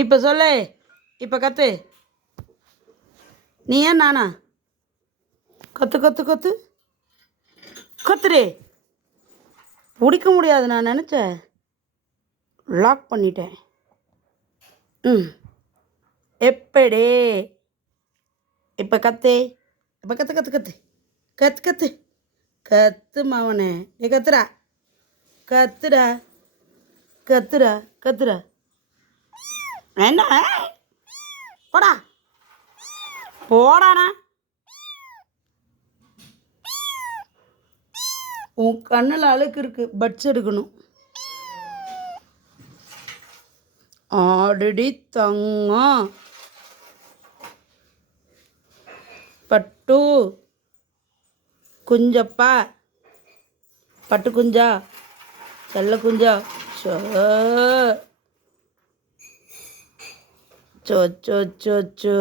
இப்போ சொல்லு. இப்போ கத்து. நீ ஏன் நானா? கத்து கத்து கத்து கத்துரே. பிடிக்க முடியாது, நான் நினச்சேன். லாக் பண்ணிட்டேன். ம். எப்படி? இப்போ கத்து. இப்போ கத்து கத்து கத்து கத்து கத்து கத்து மாவனே. நீ கத்துடா. கத்துடா கத்துடா கத்துடா. என்ன? போடா போடாண்ணா. உன் கண்ணில் அழுக்கு இருக்கு, பட்ஸ் எடுக்கணும். ஆடடி தங்கம். பட்டு குஞ்சப்பா. பட்டு குஞ்சா, செல்ல குஞ்சா. சோ சோ சோ சோ சோ.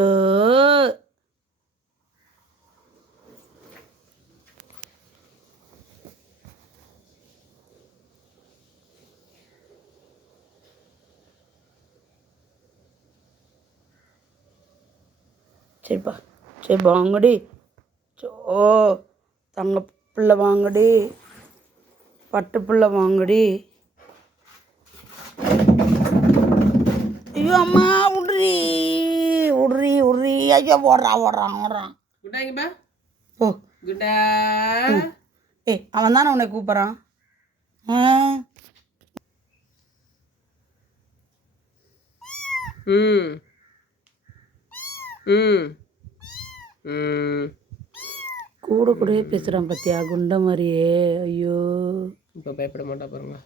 சரிப்பா, சரி வாங்கடி. சோ தங்க பிள்ளை வாங்கடி, பட்டு பிள்ளை வாங்கடி. ஐயோ அம்மா, விட்றி விட்றி விட்றி. ஐயோ ஓடுறான் ஓடுறான் ஓடுறான். குட்டாங்கப்பா. ஓ குட்டா. ஏய், அவன் தானே உன்னை கூப்பிட்றான். ம் ம் ம். கூட கூடவே பேசுகிறான் பார்த்தியா, குண்ட மாதிரியே. ஐயோ, இப்போ பயப்பட மாட்டா பாருங்க.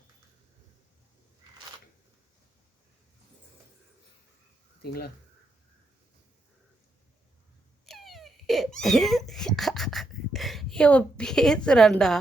பார்த்தீங்களா? இவன் பேசுகிறான்டா.